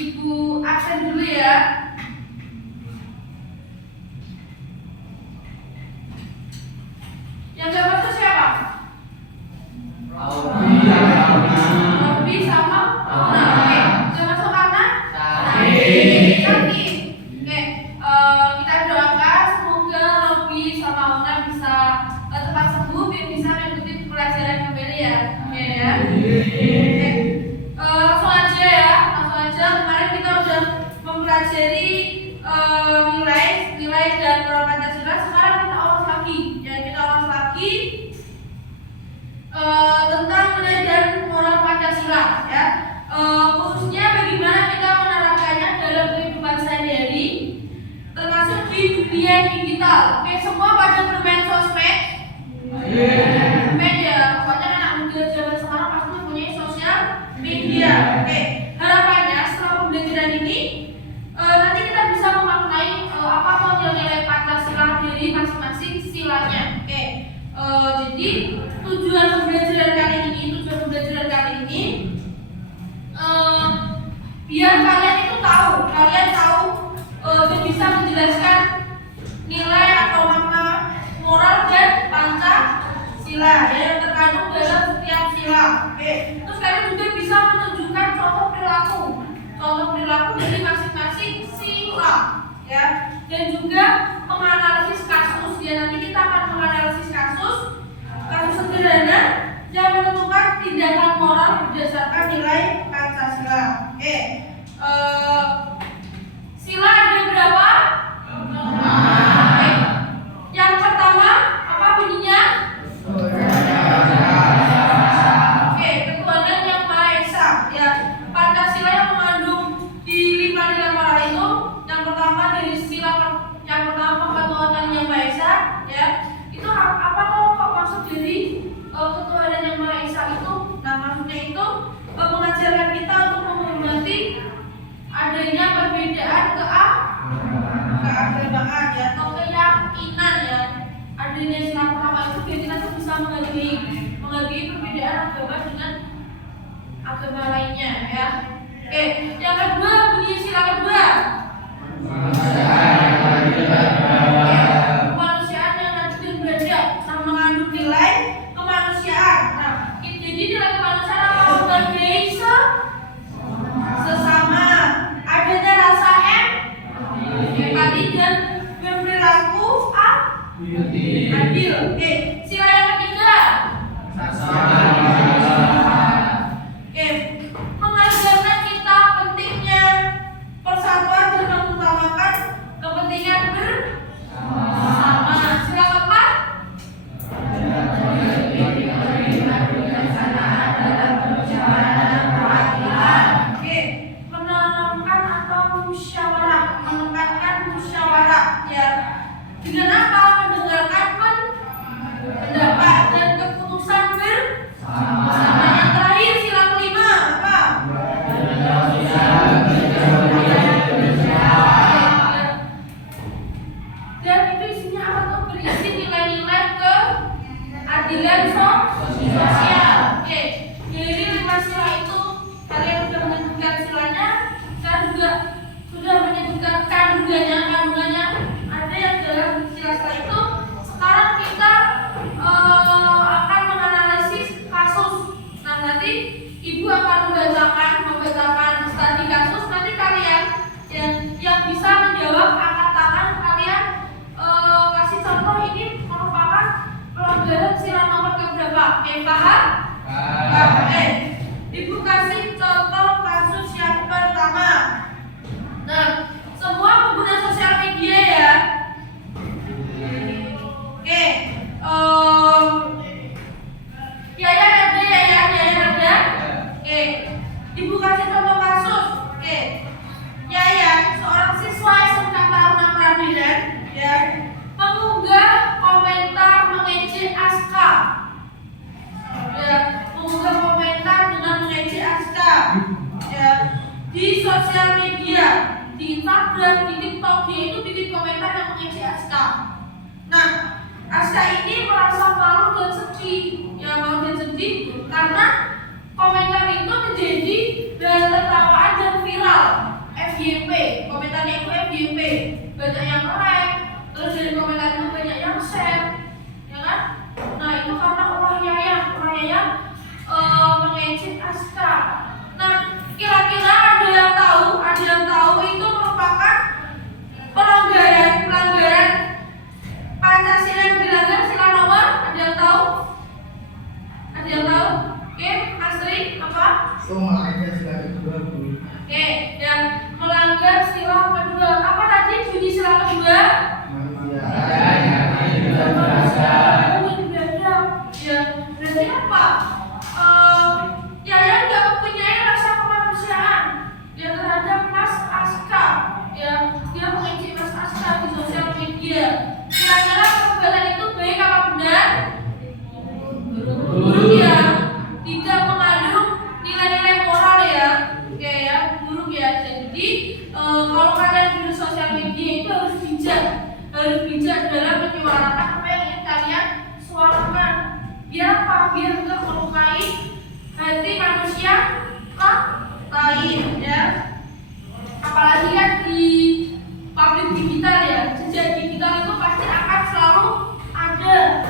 Ibu absen dulu ya. Yang gak masuk siapa? Robi sama Auna. Oke, gak masuk karena sakit. Oke, kita doakan semoga Robi sama Auna bisa cepat sembuh biar bisa mengikuti pelajaran kembali ya. Oke ya. Langsung aja ya, kemarin kita udah mempelajari nilai dan moral Pancasila. Sekarang kita ulas lagi, tentang nilai dan moral Pancasila ya. Khususnya bagaimana kita menerapkannya dalam kehidupan sehari-hari, termasuk di dunia digital. Oke, semua pada bermain sosmed. Media, pokoknya anak muda zaman sekarang pasti mempunyai sosial media. Oke, harapannya setelah pembelajaran ini nanti kita bisa memaknai apa nilai Pancasila dari masing-masing silanya. Oke, jadi tujuan pembelajaran kali ini biar kalian itu tahu dan bisa menjelaskan nilai atau makna moral dan Pancasila yang terkandung dalam setiap sila. Oke, terus kalian juga bisa menunjukkan contoh perilaku dari masing-masing sila ya, dan juga menganalisis kasus ya. Nanti kita akan menganalisis kasus sederhana yang menentukan tindakan moral berdasarkan nilai Pancasila. Oke, sila ada berapa? Oke. Yang pertama apa bunyinya? Oke, ketuhanan yang Maha Esa ya. Pancasila yang mengandung di 5 nilai moral itu, yang pertama dari sila yang pertama ketuhanan yang Maha Esa ya. Itu apa kok maksud dari ketuhanan yang Maha Esa itu? Nah, maksudnya itu mengajarkan kita untuk menghormati adanya perbedaan keagamaan ya, atau keyakinan ya. Adanya sila pertama itu biar kita tuh bisa menghargai perbedaan agama dengan agama lainnya ya. Oke, yang kedua bunyi sila kedua. Kemanusiaan yang adil dan beradab, yang mengandung nilai kemanusiaan. Nah, jadi nilai kemanusiaan apa? Menghargai sesama, adanya rasa empati dan berperilaku adil. Oke, sila yang ketiga. Oke, mengajarkan kita pentingnya persatuan dan mengutamakan kepentingan bersama. Sila keempat. Oke, menekankan musyawarah ya. Dengan apa? Mendengarkan pendapat dan keputusan bersama. Yang terakhir sila kelima apa? Dan itu isinya apa tuh? Berisi nilai-nilai keadilan sosial. Oke, dari 5 sila itu kalian sudah menyebutkan silanya, saya juga sudah menyebutkan kandungannya. Ada yang dalam sila-sila itu. Sekarang kita akan menganalisis kasus. Nah, nanti ibu akan membacakan studi kasus. Nanti kalian yang bisa menjawab angkat tangan, kalian kasih contoh. Ini merupakan pelanggaran sila nomor keberapa? Oke, paham? Oke, ibu kasih contoh kasus yang pertama. Nah, semua pengguna sosial media ya. Oke, Yayan ada. Oke, ibu kasih contoh kasus. Oke, Yayan seorang siswa SMK Taruna Peradilan ya, mengunggah komentar mengejek Aska. Ya, mengunggah komentar dengan mengejek Aska ya di sosial media, di Instagram, di TikTok. Dia itu bikin komentar yang mengejek Aska. Nah, Aska ini merasa malu dan sedih karena komentar itu menjadi bahan tertawaan dan viral. FYP, komentarnya itu FYP, banyak yang like, terus dari komentar itu banyak yang share, ya kan? Nah itu karena orang Yayang mengejek Aska. Nah kira-kira ada yang tahu itu merupakan pelanggaran Pancasila yang dilanggar sila nomor? Ada yang tahu? Oke, Asri apa? Melanggar sila kedua, Bu. Oke, yang melanggar sila kedua. Apa tadi bunyi sila kedua? Ya, berarti apa? Yayang nggak mempunyai rasa kemanusiaan ya terhadap Mas Aska. Ya, dia mengejek Mas Aska di sosial media. Kira-kira perbuatan itu baik apa benar? Buruk ya, tidak mengandung nilai-nilai moral ya. Oke ya, buruk ya. Jadi kalau kalian di sosial media itu harus bijak dalam menyuarakan apa yang ingin kalian suarakan. Biar apa? Biar enggak melukai hati manusia lain ya. Apalagi kan di publik digital ya, jejak digital itu pasti akan selalu ada.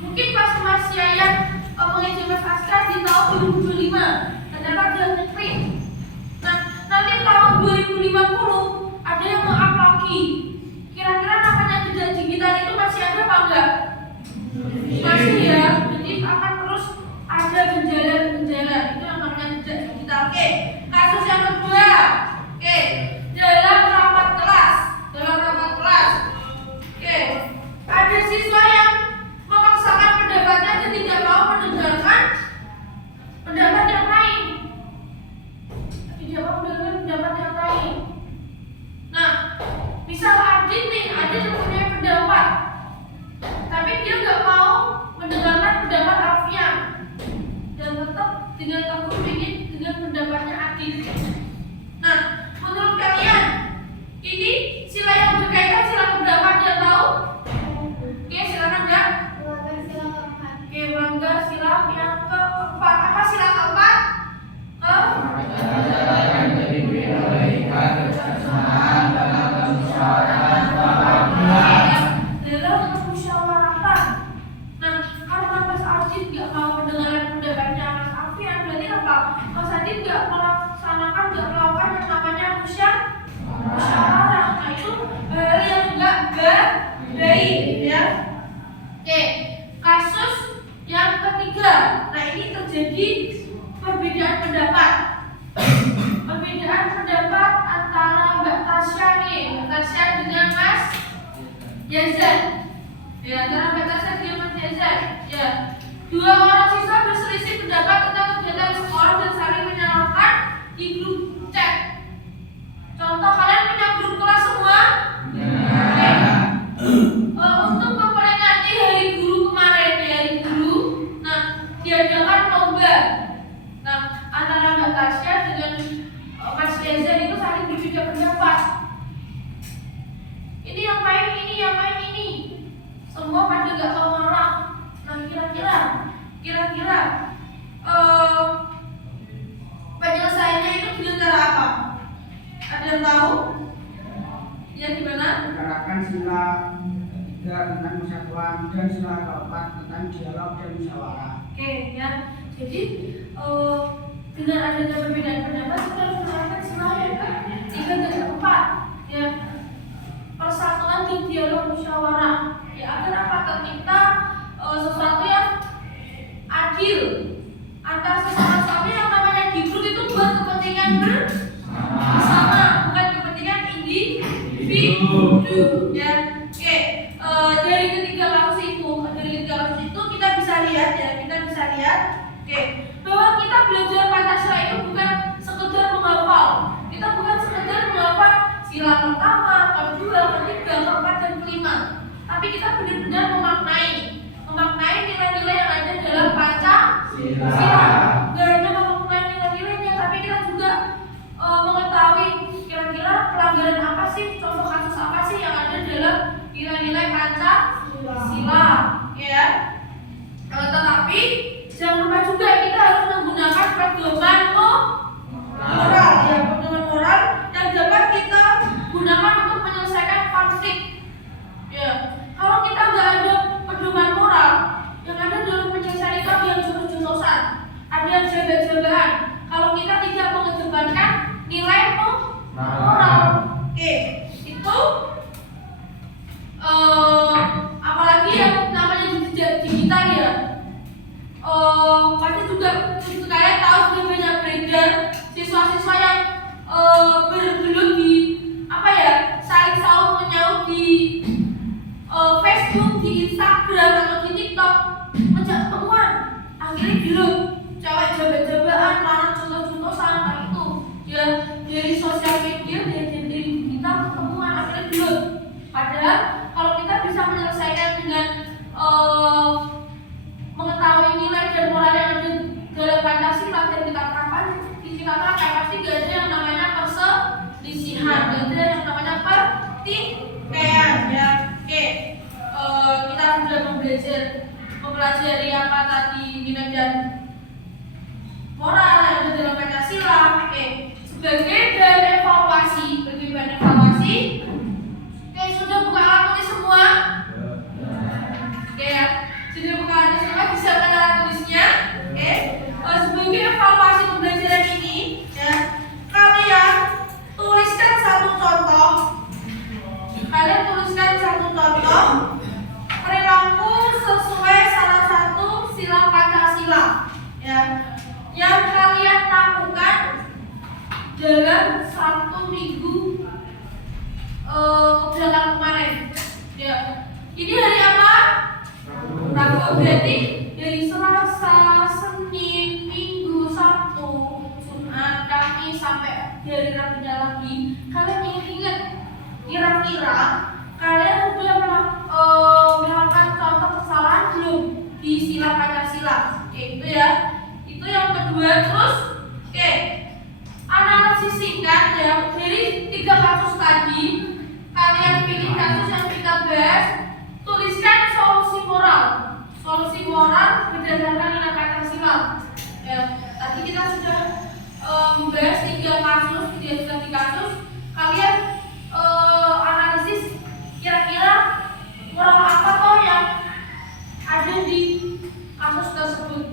Mungkin pas Mas Yayang mengejek Mas Aska di tahun 2025, ternyata dia nge-tweet. Nah, nanti tahun 2050 ada yang nge-up lagi. Kira-kira namanya jejak digital itu masih ada apa enggak? Masih ya. Jadi akan terus ada gejala-gejala itu yang namanya jejak digital. Oke, kasus yang kedua. Oke, dalam rapat kelas. Oke, ada siswa yang memaksakan pendapatnya dan tidak mau mendengarkan pendapat yang lain. Nah, misal Adit mempunyai pendapat, tapi dia nggak mau mendengarkan pendapat Alfian dan tetap dengan teguh ingin dengan pendapatnya Adit. Nah, menurut kalian ini sila yang berkaitan sila pendapat dia tahu? Oke, silakan enggak? Oke, melanggar sila yang keempat. Apa sila keempat? Dalam musyawaratan. Nah, karena Mas Adit nggak mau mendengarkan pendapatnya Mas Alfian, berarti apa? Mas Adit nggak melakukan yang namanya musyawarah. Nah, itu hal yang nggak baik ya. Oke, kasus yang ketiga. Nah, ini terjadi perbedaan pendapat antara Mbak Tasya dengan Mas Yazan. Ya, antara Mbak Tasya dengan Mas Yazan. Ya, dua orang siswa berselisih pendapat tentang kegiatan sekolah dan saling menyalahkan di grup chat. Contoh, kalian punya grup kelas semua? Ya. Untuk memperingati hari guru kemarin, nah diadakan lomba. Nah, antara Mbak Tasya dengan Mas Yazan itu saling berbeda pendapat. Ini yang main ini. Semua pada nggak mau ngalah. Nah, kira-kira penyelesaiannya itu dengan cara apa? Ada yang tahu? Ya, gimana? Bicarakan sila ketiga tentang persatuan dan sila keempat tentang dialog dan musyawarah. Oke ya. Jadi dengan adanya perbedaan pendapat kita harus menerapkan sila yang ketiga dan keempat ya. Persatuan dan dialog musyawarah. Ya, agar apa? Tercipta sesuatu yang adil antar sesama yang namanya di grup itu buat kepentingan bersama, bukan kepentingan individu ya. Oke, dari ketiga kasus itu kita bisa lihat oke, bahwa kita belajar Pancasila itu bukan sekedar menghafal. Kita bukan sekedar menghafal sila pertama, kedua, ketiga, keempat, dan kelima. Tapi kita benar-benar memaknai nilai-nilai yang ada dalam Pancasila. Gak hanya memaknai nilai-nilainya, tapi kita juga mengetahui kira-kira pelanggaran apa sih, contoh kasus apa sih yang ada dalam nilai-nilai Pancasila, ya. Tetapi jangan lupa juga kita harus menggunakan pedoman moral, ya, pedoman moral yang dapat percobaan. Kalau kita tidak mengedepankan nilai moral, oke, itu apalagi yang namanya digital ya. Pasti juga kalian tahu sudah banyak beredar siswa-siswa yang bergelut di saling saut menyaut di Facebook, di Instagram atau di TikTok, ngejak ketemuan, akhirnya gelut, cewek jabat-jabaan, malah contoh-contoh sama itu ya dari sosial media, dari kita ketemuan akhirnya gelut. Padahal kalau kita bisa menyelesaikan dengan mengetahui nilai dan moral yang ada dalam Pancasila dan kita terapkan pasti gak ada yang namanya perselisihan, gak ada yang namanya pertikaian ya. Oke, kita sudah mempelajari apa tadi nilai dan moral yang ada dalam Pancasila. Oke, sebagai bahan evaluasi, oke, sudah buka alat tulis semua? Oke ya, sudah buka alat tulis semua, disiapkan alat tulisnya. Oke, sebagai evaluasi pembelajaran ini ya, kalian tuliskan satu contoh. Perilaku sesuai salah satu sila Pancasila ya, yang kalian lakukan dalam 1 minggu kebelakang kemarin ya. Ini hari apa? Rabu, berarti dari Selasa, Senin, Minggu, Sabtu, Jumat, Kamis sampai hari Rabunya lagi. Kalian ingat kira-kira kalian sudah melakukan contoh kesalahan belum di sila Pancasila? Oke, itu ya. Itu yang kedua. Terus, oke, analisis singkat ya dari 3 kasus tadi. Kalian pilih kasus yang kita bahas, tuliskan solusi moral berdasarkan nilai Pancasila. Ya, tadi kita sudah membahas 3 kasus. Kalian analisis kira-kira moral apa toh yang ada di kasus tersebut.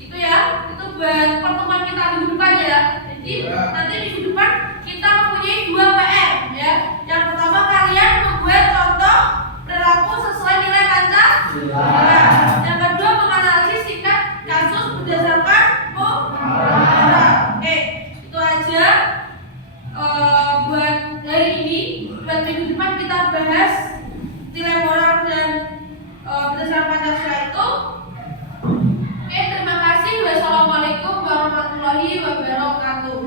Itu ya, itu buat pertemuan kita minggu depan ya. Jadi nanti minggu depan kita mempunyai 2 PR ya. Yang pertama, kalian membuat contoh perilaku sesuai nilai Pancasila. Yang kedua, menganalisis singkat kasus berdasarkan moral. Oke, itu aja buat hari ini. Buat minggu depan kita bahas nilai moral dan berdasarkan Pancasila itu. Oke, terima kasih. Wassalamualaikum warahmatullahi wabarakatuh.